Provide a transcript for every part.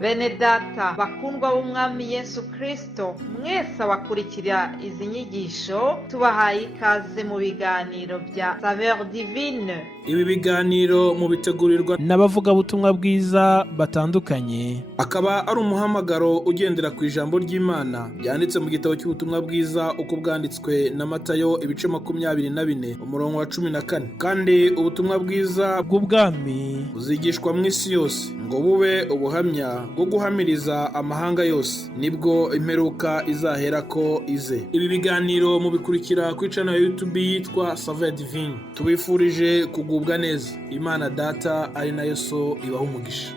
Bene data bakundwa b'umwami Yesu Kristo, mwese abakurikira izi nyigisho tubahaye ikaze mu biganiro bya Saveur Divine. Ibi biganiro mu bitegurirwa n'abavugabutumwa bwiza batandukanye, akaba ari umuhamagaro ugendera ku ijambo ry'Imana byanditse mu gitabo cy'ubutumwa bwiza uko bwanditswe na Matayo ibice 24 umurongo wa 14. Kandi ubutumwa bwiza bw'ubwami buzigishwa mu isi yose ngo bube ubuhamya bwo guhamiriza amahanga yose, nibwo imperuka izahera ko ize. Ibi biganiro mubikurikira ku channel ya YouTube yitwa Saveur Divine. Tubifurije kugubwa neza. Imana Data ari nayo So ibaha umugisha.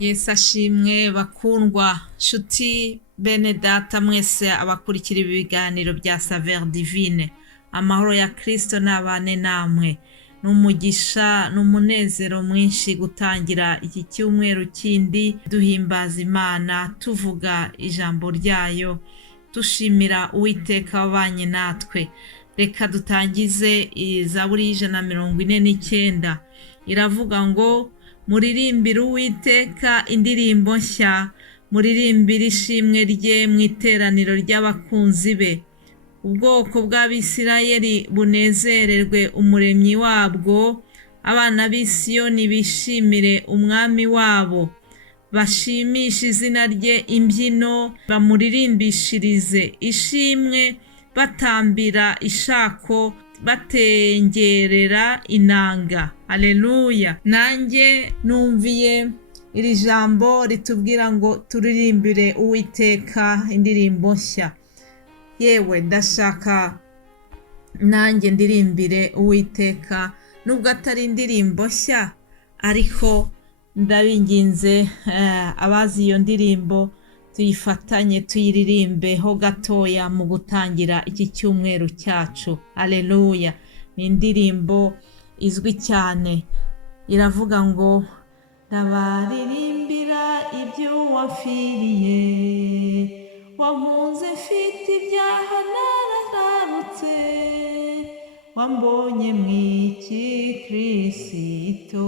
Yesu ashimwe bakundwa nshuti bene data mwese abakurikira ibi biganiro bya Saveur Divine. Amahoro ya Kristo nabane namwe, n'umugisha n'umunezero mwinshi gutangira iki cyumweru kindi duhimbaza Imana, tuvuga ijambo ryayo, dushimira Uwiteka wabanye natwe. Reka dutangize Zaburi 149 iravuga ngo muririmbire Uwiteka indirimbo nshya, muririmbire ishimwe rye mu iteraniro ry'abakunzi be. Ubwoko bw'Abisirayeli bunezererwe umuremyi wabwo, abana b'i Siyoni bishimire umwami wabo. Bashimishe izina rye imbyino, bamuririmbishirize ishimwe, batambira ishako, batengerera inanga. Haleluya. Nanjye numviye iri jambo ritubwira ngo turirimbire Uwiteka indirimbo nshya. Yewe ndashaka nanjye ndirimbire Uwiteka, nubwo atari indirimbo nshya, ariko ndabinginze abazi iyo ndirimbo tuyifatanye tuyiririmbe ho gatoya mu gutangira iki cyumweru cyacu. Haleluya. Ni indirimbo izwi cyane, iravuga ngo ndabaririmbira ibyo wafiriye, wankunze mfite ibyaha naragarutse, wambonye mw'iki Kristo,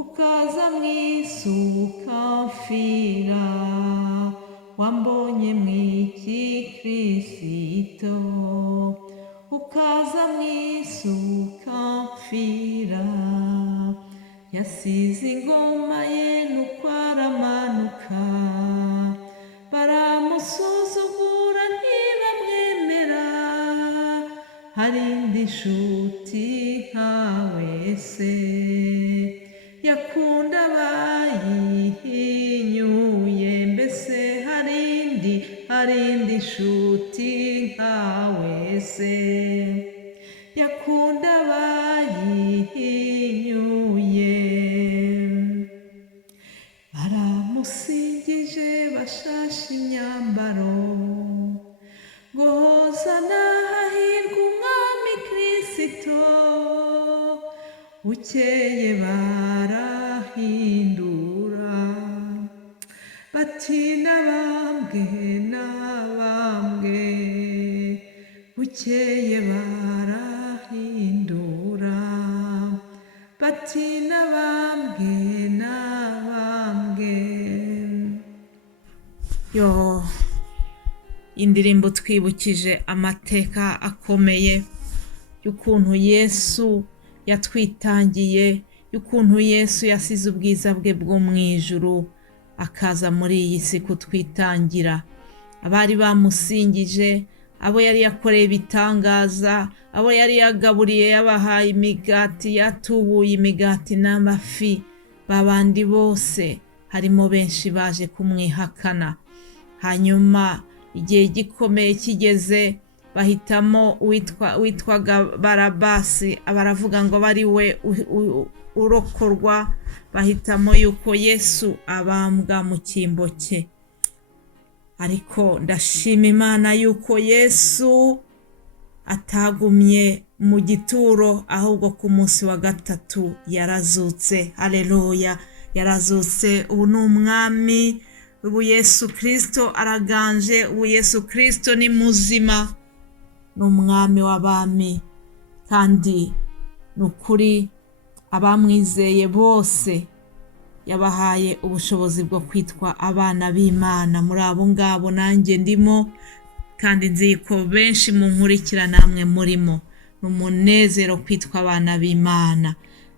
ukaza mw'isi ukamfira, wambonye mw'iki Kristo, ukaza mw'isi ukamfira. Yasize ingoma ye nuko aramanuka, baramusuzugura ntibamwemera, hari indi nshuti nkawe se, yakunda abayihinyuye, mbese hari indi nshuti nkawe se, yakunda abayihinyuye. Baramusingije bashashe imyambaro, ngo hozana hahirwa umwami Kristo, bukeye barahindura bati nabambwe nabambwe, bukeye barahindura bati nabambwe nabambwe. Yo, indirimbo twibukije amateka akomeye y'ukuntu Yesu yatwitangiye, y'ukuntu Yesu yasize ubwiza bwe bwo mu ijuru akaza muri iyi si kutwitangira. Abari bamusingije, abo yari yakoreye ibitangaza, abo yari yagaburiye, yabahaye imigati, yatubuye imigati n'amafi, babandi bose harimo benshi baje kumwihakana. Hanyuma igihe gikomeye kigeze, bahitamo witwaga Barabasi, baravuga ngo bari we urokorwa, bahitamo yuko Yesu abambwa mu cyimbo cye. Ariko ndashima Imana yuko Yesu atagumye mu gituro, ahubwo ku munsi wa gatatu yarazutse. Haleluya. Yarazutse, ubu ni umwami, ubu Yesu Kristo araganje, ubu Yesu Kristo ni muzima. ni umwami w'abami, kandi ni ukuri abamwizeye bose yabahaye ubushobozi bwo kwitwa abana b'Imana. Muri abo ngabo nanjye ndimo, kandi nzi ko benshi munkurikira namwe murimo. Ni umunezero kwitwa abana b'Imana.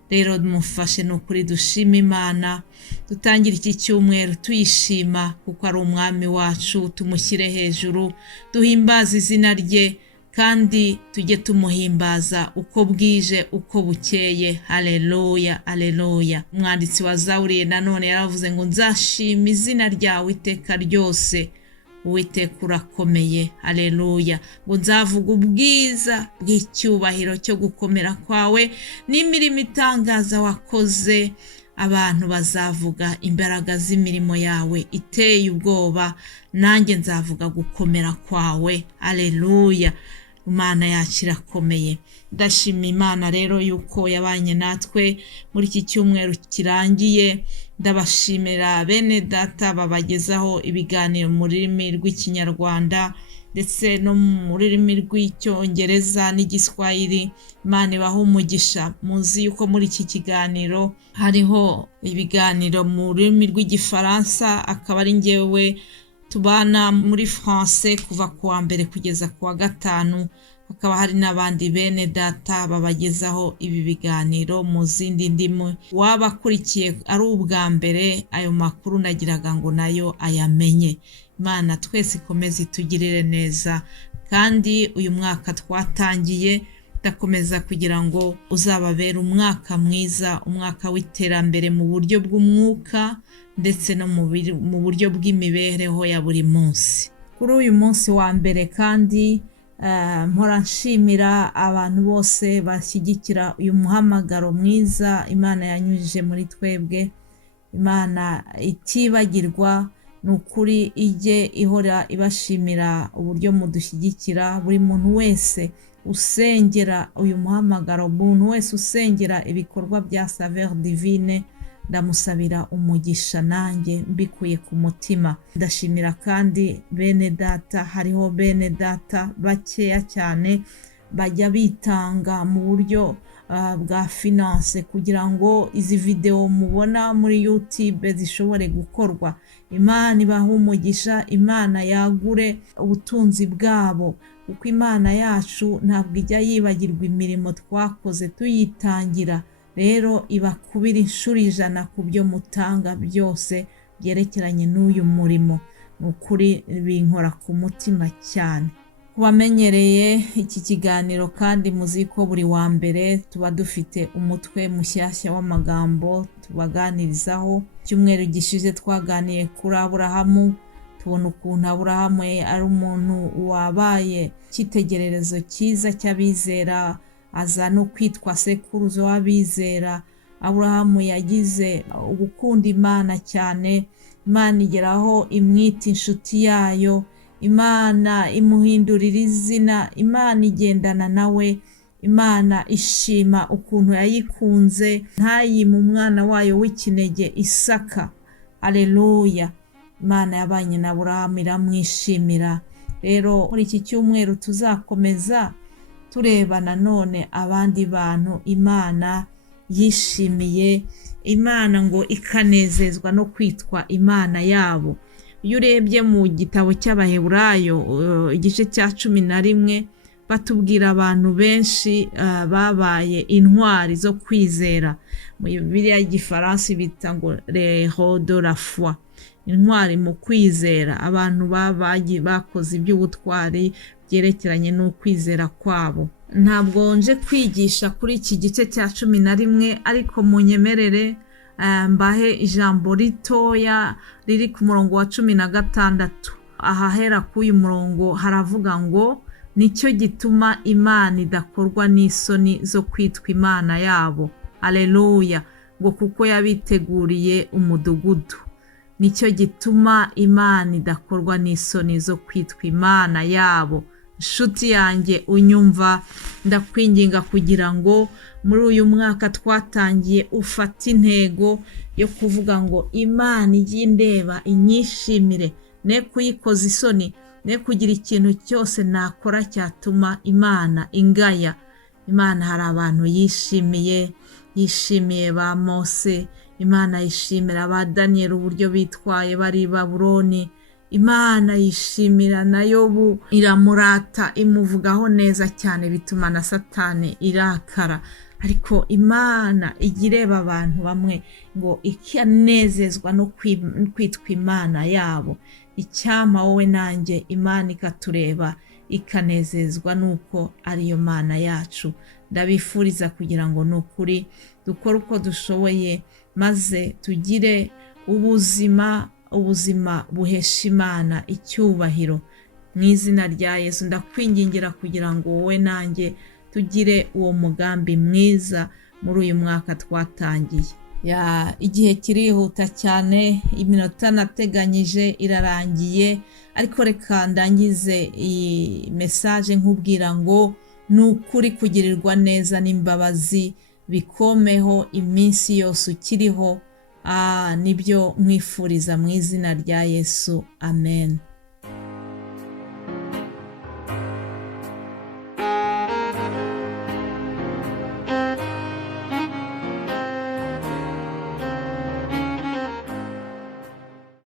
Rero mufashe ni ukuri dushima Imana, dutangire iki cyumweru tuyishima kuko ari umwami wacu. Tumushyire hejuru, duhimbaze izina rye, kandi tujye tumuhimbaza uko bwije uko bukeye. Haleluya, haleluya. Umwanditsi wa Zaburi nanone yaravuze ngo nzashima izina ryawe iteka ryose, Uwiteka urakomeye. Haleluya. Ngo nzavuga ubwiza bw'icyubahiro cyo gukomera kwawe n'imirimo itangaza wakoze. Abantu bazavuga imbaraga z'imirimo yawe iteye ubwoba, nanjye nzavuga gukomera kwawe. Haleluya. Imana yacu irakomeye. Ndashima Imana rero yuko yabanye natwe muri iki cyumweru kirangiye. Ndabashimira bene data babagezaho ibiganiro mu rurimi rw'Ikinyarwanda ndetse no mu rurimi rw'Icyongereza n'Igiswahili. Imana ibahe umugisha. Muzi yuko muri iki kiganiro hariho ibiganiro mu rurimi rw'Igifaransa, akaba ari njyewe tubana muri France kuva kuwa mbere kugeza kuwa gatanu. Hakaba hari n'abandi bene data babagezaho ibi biganiro mu zindi ndimi. Wabakurikiye ari ubwa mbere ayo makuru, nagiraga ngo nayo ayamenye. Imana twese ikomeze itugirire neza, kandi uyu mwaka twatangiye ndakomeza kugira ngo uzababere umwaka mwiza, umwaka w'iterambere mu buryo bw'umwuka ndetse no mu buryo bw'imibereho ya buri munsi. Kuri uyu munsi wa mbere kandi mpora nshimira abantu bose bashyigikira uyu muhamagaro mwiza Imana yanyujije muri twebwe. Imana itibagirwa, ni ukuri ijye ihora ibashimira uburyo mudushyigikira. Buri muntu wese usengera uyu muhamagaro, umuntu wese usengera ibikorwa bya Saveur Divine, ndamusabira umugisha nanjye mbikuye ku mutima. Ndashimira kandi bene data, hariho bene data bakeya cyane bajya bitanga mu buryo bwa finance kugira ngo izi video mubona muri YouTube zishobore gukorwa. Imana ibahe umugisha, Imana yagure ubutunzi bwabo, kuko Imana yacu ntabwo ijya yibagirwa imirimo twakoze tuyitangira. Rero ibakubira inshuro 100 ku byo mutanga byose byerekeranye n'uyu murimo. Ni ukuri binkora ku mutima cyane. Kubamenyereye iki kiganiro kandi muzi ko buri wa mbere tuba dufite umutwe mushyashya w'amagambo tubaganirizaho. Icyumweru gishize twaganiye kuri Aburahamu, tubona ukuntu Aburahamu ari umuntu wabaye cyitegererezo cyiza cy'abizera, aza no kwitwa sekuruza w'abizera. Aburahamu yagize gukunda Imana cyane, Imana igeraho imwita inshuti yayo, Imana imuhindurira izina, Imana igendana nawe, Imana ishima ukuntu yayikunze ntayime umwana wayo w'ikinege Isaka. Haleluya. Imana yabanye na Aburahamu iramwishimira. Rero muri iki cyumweru tuzakomeza tureba nanone abandi bantu Imana yishimiye, Imana ngo ikanezezwa no kwitwa Imana yabo. Iyo urebye mu gitabo cy'Abaheburayo igice cya 11 batubwira abantu benshi babaye intwari zo kwizera. Mu Bibiliya y'Igifaransa bita ngo les héros de la foi, intwari mu kwizera, abantu bakoze iby'ubutwari byerekeranye n'ukwizera kwabo. Ntabwo nje kwigisha kuri iki gice cya 11, ariko munyemerere mbahe ijambo ritoya riri ku murongo wa 16. Ahahera k'uyu murongo haravuga ngo nicyo gituma Imana idakorwa n'isoni zo kwitwa Imana yabo. Haleluya. Ngo kuko yabiteguriye umudugudu. Nicyo gituma Imana idakorwa n'isoni zo kwitwa Imana yabo. Nshuti yanjye unyumva, ndakwinginga kugira ngo muri uyu mwaka twatangiye ufate intego yo kuvuga ngo Imana ijye indeba inyishimire, ne kuyikoza isoni, ne kugira ikintu cyose nakora cyatuma Imana ingaya. Imana hari abantu yishimiye ba Mose, Imana yishimira ba Daniel uburyo bitwaye bari Babuloni, Imana yishimira na Yobu, iramurata imuvugaho neza cyane bituma na Satani irakara. Ariko Imana igireba abantu bamwe ngo ikanezezwa no kwitwa Imana yabo. Icyama wowe nanjye Imana ikatureba ikanezezwa nuko ariyo Mana yacu. Ndabifuriza kugira ngo nukuri dukore uko dushoboye maze tugire ubuzima buhesha Imana icyubahiro. Mu izina rya Yesu ndakwingingira kugira ngo wowe nanjye tugire uwo mugambi mwiza muri uyu mwaka twatangiye. Igihe kirihuta cyane, iminota nateganyije irarangiye, ariko reka ndangize iyi message nkubwira ngo nukuri kugirirwa neza n'imbabazi bikomeho iminsi yose ukiriho. Nibyo mwifuriza mu izina rya Yesu. Amen.